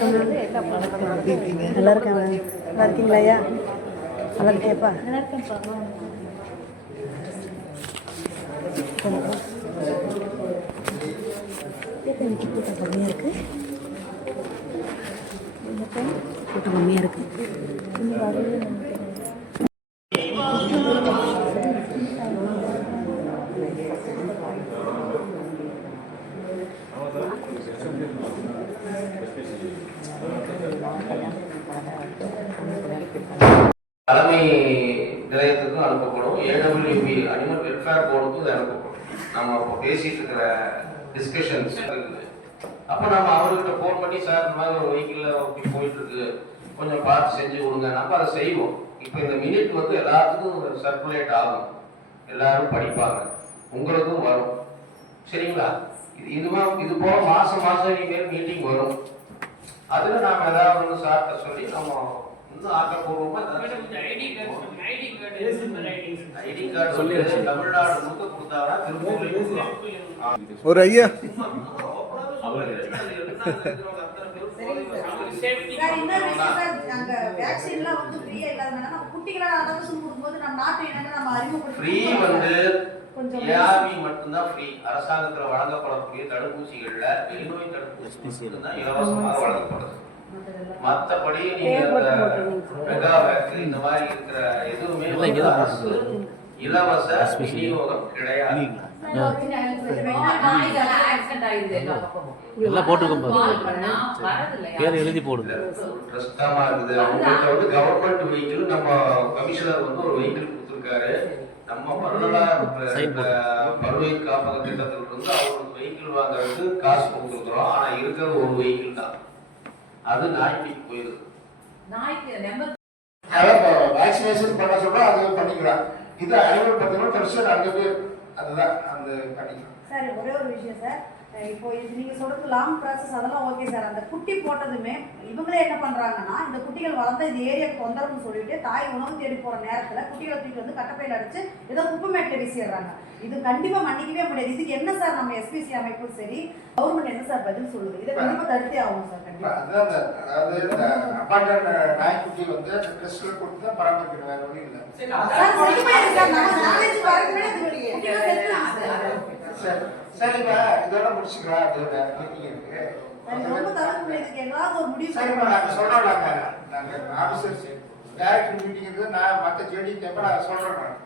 வணக்கம். நல்லா இருக்கேன். நல்லா இருக்கீங்களா ஐயா? நல்லா இருக்கேப்பா. கூட்டம் கம்மியாக இருக்குது. கூட்டம் கம்மியாக இருக்குது. தலைமை நிலையத்துக்கும் அனுப்பப்படும். ஏடபிள்யூபி அனிமல் வெல்ஃபேர் போர்டுக்கும் இது அனுப்பப்படும். நம்ம இப்போ பேசிட்டு இருக்கிற டிஸ்கஷன்ஸ் இருக்குது. அப்போ நம்ம அவர்கிட்ட ஃபோன் பண்ணி, சார் இந்த மாதிரி ஒரு வெஹிக்கிளில் அப்படி போயிட்டு இருக்கு, கொஞ்சம் பார்த்து செஞ்சு கொடுங்க, நம்ம அதை செய்வோம். இப்போ இந்த மினிட் வந்து எல்லாத்துக்கும் சர்க்குலேட் ஆகும், எல்லாரும் படிப்பாங்க, உங்களுக்கும் வரும். சரிங்களா? இது போல மாசம் இனிமேல் மீட்டிங் வரும். அதுல நாம ஏதாவது ஒன்று சார்ட்ட சொல்லி நம்ம இன்னும் ஆக்கப்பூர்வமா ஐடி கார்டு சொல்லி தமிழ்நாடு முழுக்க கொடுத்தாங்கன்னா திருப்பூர் ஒரு ஐயா மட்டும்தான் ஃப்ரீ. அரசாங்கத்துல வழங்கப்படக்கூடிய தடுப்பூசிகள்ல வெளிநோய் தடுப்பூசி தான் இலவசமாக வழங்கப்படுது. மற்றபடி நீங்க மெகா ஃபேக்டரி இந்த மாதிரி இருக்கிற எதுவுமே அரசு இலவச விநியோகம் கிடையாது. எல்லாம் போட்டுருக்கோம், பேர் எழுதி போடுங்க. கஷ்டமா இருக்குது. அவங்கள்ட்ட வந்து கவர்மெண்ட் வெஹிக்கிள் நம்ம கமிஷனர் வந்து ஒரு வெஹிக்கிள் கொடுத்துருக்காரு. நம்ம பல்வேறு காப்பக திட்டத்தில் இருந்து அவங்களுக்கு வெஹிக்கிள் வாங்குறதுக்கு காசு கொடுத்துருக்குறோம். ஆனா இருக்கிறது ஒரு வெஹிக்கிள் தான், அது நாய்க்கு போயிடுது. வேக்சினேஷன் பண்ண சொல்றோம், அது பண்ணிக்கலாம். இது அனிமல் பார்த்தீங்கன்னா பிரஷர் அங்கே போய் அதுதான் அந்த பண்ணிக்கலாம். சார் ஒரே ஒரு விஷயம் சார், இப்போ இது நீங்க சொல்றது லாங் ப்ராசஸ், அதெல்லாம் ஓகே சார். அந்த குட்டி போட்டதுமே இவங்களே என்ன பண்றாங்கன்னா, இந்த குட்டிகள் வளர்ந்த இந்த ஏரியாவுக்கு தொந்தரவுன்னு சொல்லிட்டு தாய் உணவு தேடி போற நேரத்துல குட்டிகளை தூக்கி வந்து கட்டப்பையில அடிச்சு ஏதோ குப்பை மேட்டில் வீசிடுறாங்க. இது கண்டிப்பா மன்னிக்கவே முடியாது. இதுக்கு என்ன சார் நம்ம எஸ்பிசி அமைப்பும் சரி கவர்மெண்ட் என்ன சார் பதில் சொல்லுது? இதை கண்டிப்பா தடுத்தே ஆகும் சார். கண்டிப்பா நாய்க்குட்டி வந்து ட்ரெஸ்ல கொடுத்து தான் பராமரிக்கிற வேற ஒன்றும் இல்லை. சரிப்பா, இதோட முடிச்சுக்கலாம். ரொம்ப தரப்பு ஏதாவது ஒரு முடிவு சொல்றோம். நாங்க ஆபீசர்ஸ் டைரக்டர் மீட்டிங் நான் மற்ற ஜேடி நான் சொல்றேன்.